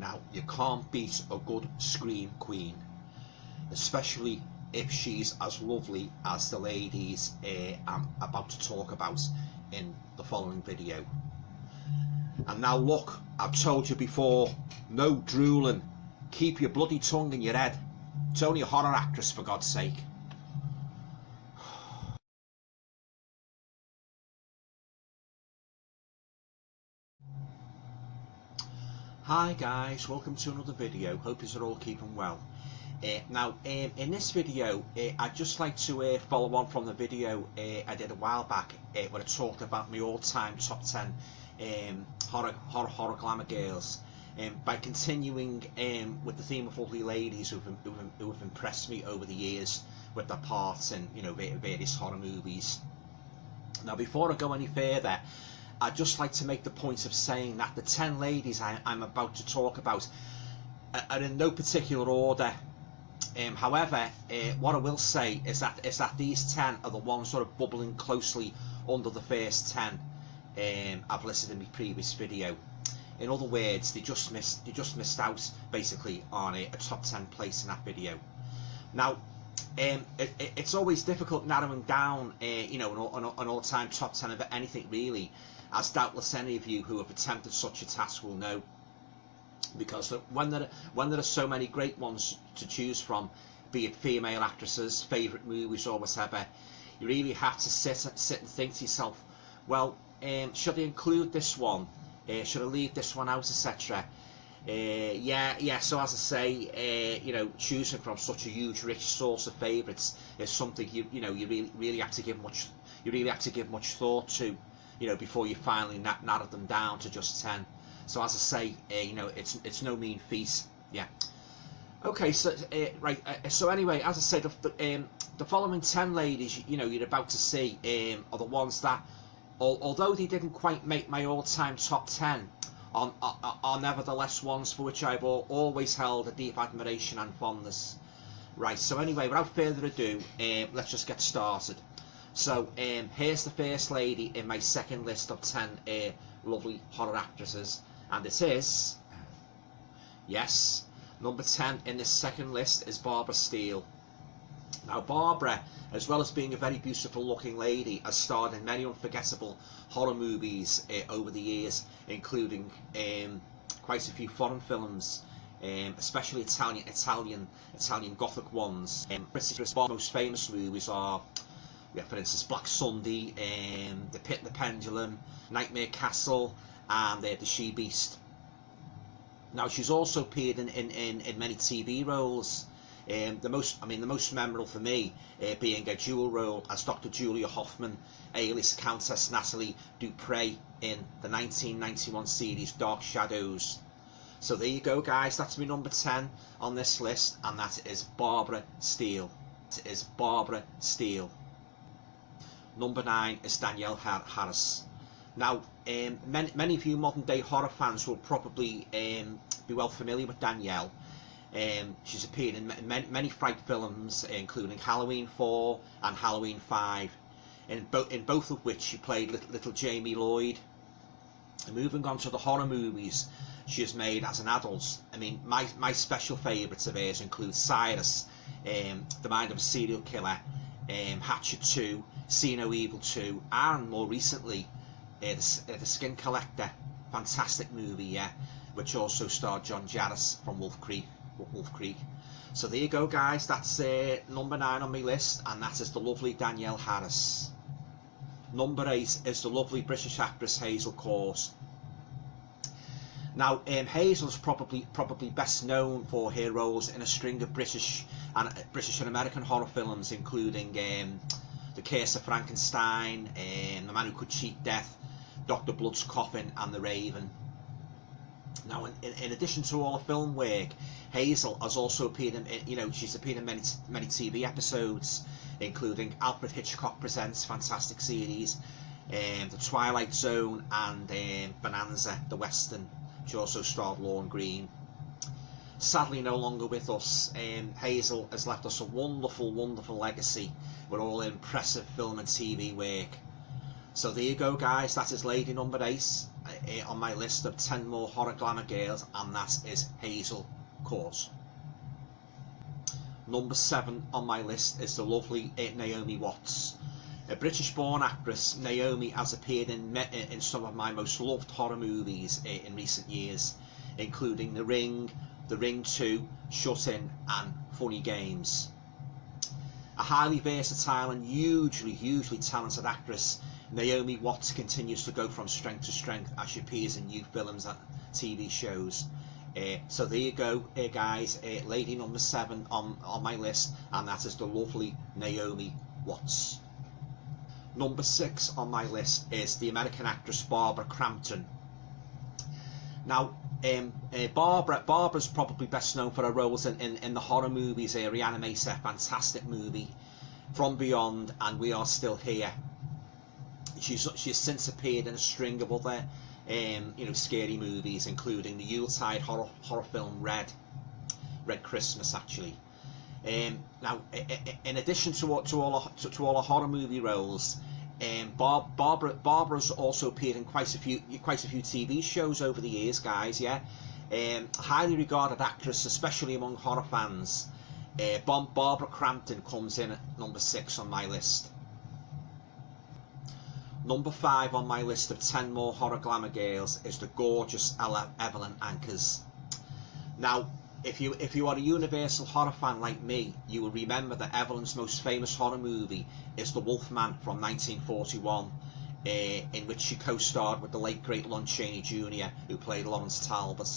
Now, you can't beat a good scream queen, especially if she's as lovely as the ladies I'm about to talk about in the following video. And now look, I've told you before, no drooling. Keep your bloody tongue in your head. It's only a horror actress, for God's sake. Hi guys, welcome to another video. Hope you're all keeping well. Now in this video I'd just like to follow on from the video I did a while back where I talked about my all-time top 10 horror glamour girls, by continuing with the theme of lovely ladies who have impressed me over the years with their parts in, you know, various horror movies. Now before I go any further, I'd just like to make the point of saying that the 10 ladies I'm about to talk about are in no particular order. However, what I will say is that these 10 are the ones sort of bubbling closely under the first 10 I've listed in my previous video. In other words, they just missed out basically on a top 10 place in that video. Now, it's always difficult narrowing down, you know, an all-time top 10 of anything really, as doubtless any of you who have attempted such a task will know. Because when there are so many great ones to choose from, be it female actresses, favourite movies or whatever, you really have to sit and think to yourself, well, should I include this one? Should I leave this one out, etc.? Yeah. So as I say, you know, choosing from such a huge, rich source of favourites is something you really have to give much thought to, you know, before you finally narrow them down to just 10. So as I say, you know, it's no mean feat. Yeah. Okay. So right. So anyway, as I said, the following 10 ladies, you know, you're about to see are the ones that, although they didn't quite make my all-time top 10, are nevertheless ones for which I've always held a deep admiration and fondness. Right. So anyway, without further ado, let's just get started. So here's the first lady in my second list of 10 lovely horror actresses, and it is, yes, number 10 in this second list is Barbara Steele. Now Barbara, as well as being a very beautiful looking lady, has starred in many unforgettable horror movies over the years, including quite a few foreign films, especially Italian Gothic ones. British most famous movies are, for instance, Black Sunday, The Pit and the Pendulum, Nightmare Castle, and The She-Beast. Now she's also appeared in many TV roles. The most memorable for me being a dual role as Dr. Julia Hoffman, alias Countess Natalie Dupree, in the 1991 series Dark Shadows. So there you go, guys. That's my number 10 on this list, and that is Barbara Steele. It is Barbara Steele. Number 9 is Danielle Harris. Now, many of you modern day horror fans will probably be well familiar with Danielle. She's appeared in many fright films, including Halloween 4 and Halloween 5, in both of which she played little Jamie Lloyd. And moving on to the horror movies she has made as an adult, I mean, my special favourites of hers include Cyrus, The Mind of a Serial Killer, Hatchet 2, See No Evil 2, and more recently, the Skin Collector, fantastic movie, yeah, which also starred John Jarvis from Wolf Creek. So there you go, guys. That's number 9 on my list, and that is the lovely Danielle Harris. Number 8 is the lovely British actress Hazel Court. Now, Hazel is probably best known for her roles in a string of British and American horror films, including The Curse of Frankenstein, The Man Who Could Cheat Death, Dr. Blood's Coffin, and The Raven. Now, in addition to all the film work, Hazel has also appeared in, she's appeared in many TV episodes, including Alfred Hitchcock Presents fantastic series, The Twilight Zone, and Bonanza, the Western, which also starred Lorne Greene. Sadly, no longer with us, Hazel has left us a wonderful legacy with all her impressive film and TV work. So there you go, guys. That is lady number 8, on my list of 10 more horror glamour girls, and that is Hazel Court. Number 7 on my list is the lovely Naomi Watts. A British-born actress, Naomi has appeared in some of my most loved horror movies in recent years, including The Ring, The Ring 2, Shut In, and Funny Games. A highly versatile and hugely talented actress, Naomi Watts continues to go from strength to strength as she appears in new films and TV shows. So there you go, guys, lady number 7 on my list, and that is the lovely Naomi Watts. Number 6 on my list is the American actress Barbara Crampton. Now, Barbara's probably best known for her roles in the horror movies Reanimator, fantastic movie, From Beyond, and We Are Still Here. She's since appeared in a string of other scary movies, including the Yuletide horror film Red Christmas, actually. Now, in addition to all her horror movie roles, Barbara's also appeared in quite a few TV shows over the years, guys. Yeah, highly regarded actress, especially among horror fans. Barbara Crampton comes in at number 6 on my list. Number 5 on my list of 10 more horror glamour girls is the gorgeous Evelyn Nesbit. Now, if you are a Universal horror fan like me, you will remember that Evelyn's most famous horror movie is The Wolfman from 1941, in which she co-starred with the late great Lon Chaney Jr., who played Lawrence Talbot.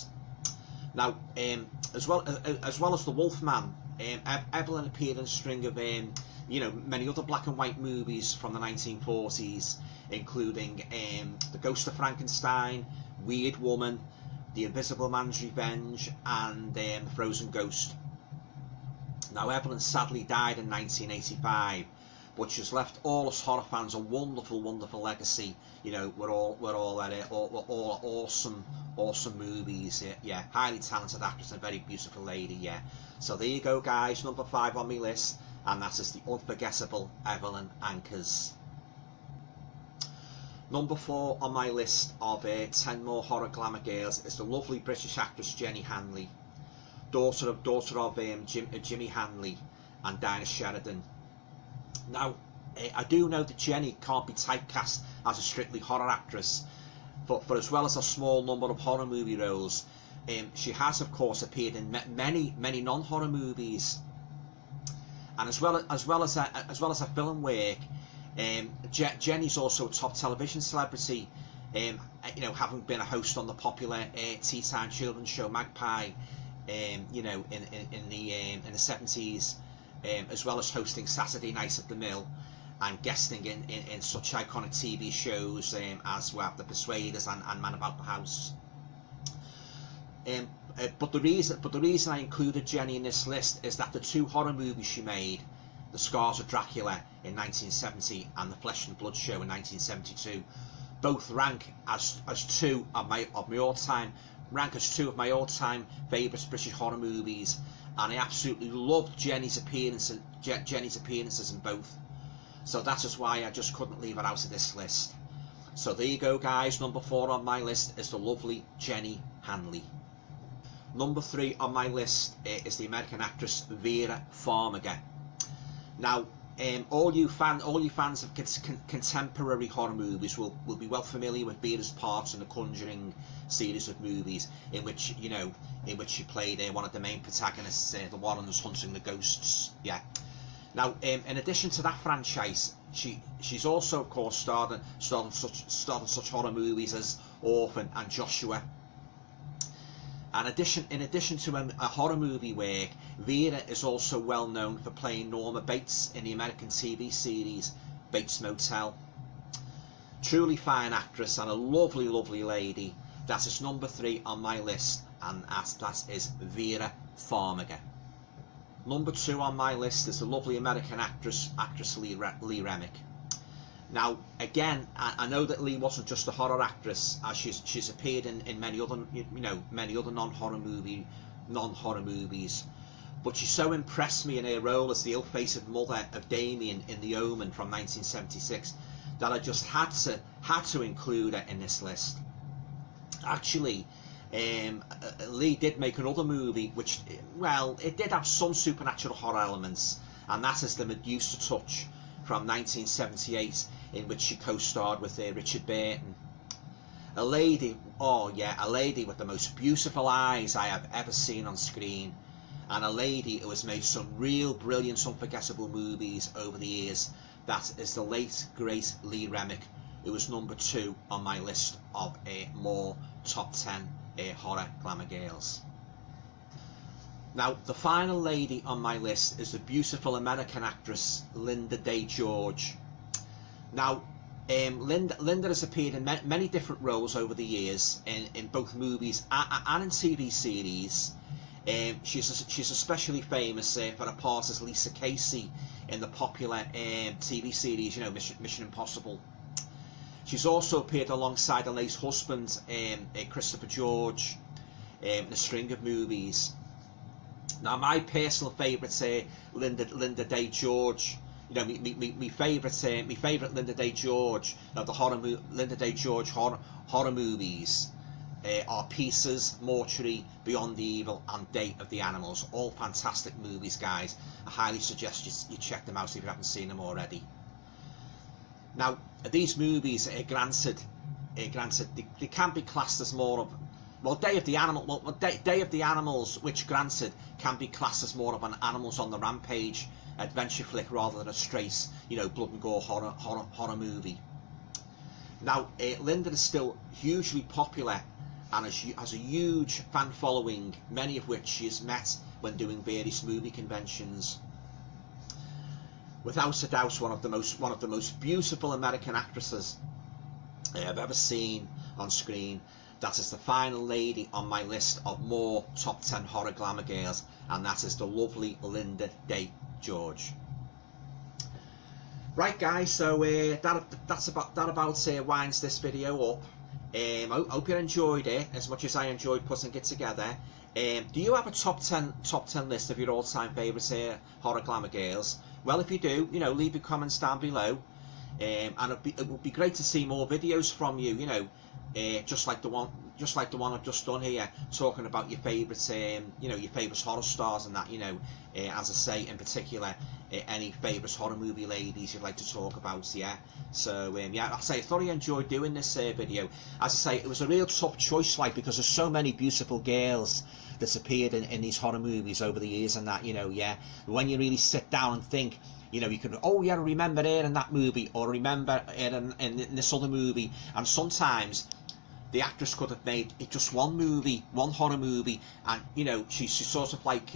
Now, as well as The Wolfman, Evelyn appeared in a string of many other black and white movies from the 1940s, including The Ghost of Frankenstein, Weird Woman, The Invisible Man's Revenge, and The Frozen Ghost. Now, Evelyn sadly died in 1985, but she's left all us horror fans a wonderful legacy. With all awesome movies. Yeah, highly talented actress and very beautiful lady. Yeah. So there you go, guys. Number 5 on my list, and that is the unforgettable Evelyn Nesbit. Number 4 on my list of 10 more horror glamour girls is the lovely British actress Jenny Hanley, daughter of Jimmy Hanley and Dinah Sheridan. Now, I do know that Jenny can't be typecast as a strictly horror actress, but for as well as a small number of horror movie roles, she has of course appeared in many non-horror movies, and as well as her film work. Jenny's also a top television celebrity, having been a host on the popular tea time children's show Magpie, in the 70s, as well as hosting Saturday Night at the Mill and guesting in such iconic TV shows as The Persuaders and Man About the House. But the reason I included Jenny in this list is that the 2 horror movies she made, The Scars of Dracula in 1970 and The Flesh and Blood Show in 1972, both rank as two of my all-time favourite British horror movies, and I absolutely loved Jenny's appearances in both. So that is why I just couldn't leave her out of this list. So there you go, guys. Number 4 on my list is the lovely Jenny Hanley. Number 3 on my list is the American actress Vera Farmiga. Now, all you fans of contemporary horror movies will be well familiar with Vera's parts in the Conjuring series of movies, in which she played one of the main protagonists, the Warrens hunting the ghosts. Yeah. Now, in addition to that franchise, she's also of course starred in such horror movies as Orphan and Joshua. And in addition to a horror movie work, Vera is also well known for playing Norma Bates in the American TV series Bates Motel. Truly fine actress and a lovely lady. That is number 3 on my list, and that is Vera Farmiga. Number 2 on my list is the lovely American actress Lee Remick. Now, again, I know that Lee wasn't just a horror actress, as she's appeared in many other non-horror movies, but she so impressed me in her role as the ill-fated mother of Damien in The Omen from 1976 that I just had to include her in this list. Actually, Lee did make another movie which, well, it did have some supernatural horror elements, and that is The Medusa Touch from 1978, in which she co-starred with Richard Burton. A lady, oh yeah, a lady with the most beautiful eyes I have ever seen on screen, and a lady who has made some real brilliant, unforgettable movies over the years. That is the late, great Lee Remick, who was number 2 on my list of more top 10 horror glamour girls. Now, the final lady on my list is the beautiful American actress Linda Day George. Now, Linda has appeared in many different roles over the years in both movies and in TV series. She's especially famous for her part as Lisa Casey in the popular TV series, you know, Mission Impossible. She's also appeared alongside her late husband, Christopher George, in a string of movies. Now, my personal favourite, Linda Day George. You know, my favourite Linda Day George, the Linda Day George horror movies are Pieces, Mortuary, Beyond the Evil, and Day of the Animals. All fantastic movies, guys. I highly suggest you check them out if you haven't seen them already. Now, these movies, granted, they can be classed as more of, well, Day of the Animals, which granted can be classed as more of an Animals on the Rampage adventure flick rather than a straight, you know, blood and gore horror movie. Now, Linda is still hugely popular and has a huge fan following, many of which she has met when doing various movie conventions. Without a doubt, one of the most beautiful American actresses I've ever seen on screen. That is the final lady on my list of more top 10 horror glamour girls, and that is the lovely Linda Day George. Right, guys, so that about winds this video up. I hope you enjoyed it as much as I enjoyed putting it together. Do you have a top 10 list of your all-time favourite horror glamour girls? Well, if you do, you know, leave your comments down below, and it would be great to see more videos from you. You know, just like the one I've just done here, talking about your favourite, you know, your favourite horror stars and that. You know, as I say, in particular, any favourite horror movie ladies you'd like to talk about. Yeah. So yeah, I thoroughly enjoyed doing this video. As I say, it was a real tough choice, like, because there's so many beautiful girls that's appeared in these horror movies over the years and that, you know. Yeah, when you really sit down and think, you know, you can, oh yeah, remember her in that movie, or remember her in this other movie, and sometimes the actress could have made just one movie, one horror movie, and, you know, she's sort of like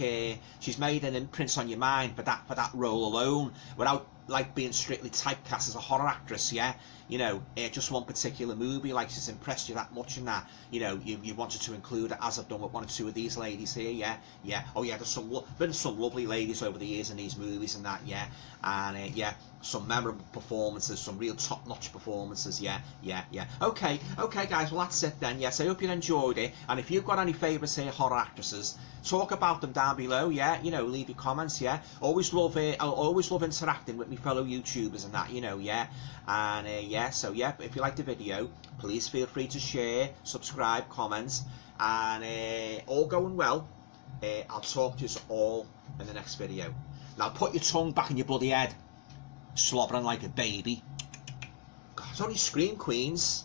she's made an imprint on your mind for that role alone, without like being strictly typecast as a horror actress. Yeah, you know, just one particular movie, like, she's impressed you that much in that, you know, you wanted to include it, as I've done with one or two of these ladies here. Yeah. Oh yeah, there's been some lovely ladies over the years in these movies and that. Yeah, and yeah, some memorable performances, some real top-notch performances. Yeah. Okay, guys, well, that's it then. Yes, I hope you enjoyed it, and if you've got any favourite horror actresses, talk about them down below. Yeah, you know, leave your comments. Yeah, always love interacting with my fellow YouTubers and that, you know. Yeah, and yeah, so yeah, if you liked the video, please feel free to share, subscribe, comment, and all going well, I'll talk to you all in the next video. Now put your tongue back in your bloody head, slobbering like a baby. God, it's only Scream Queens.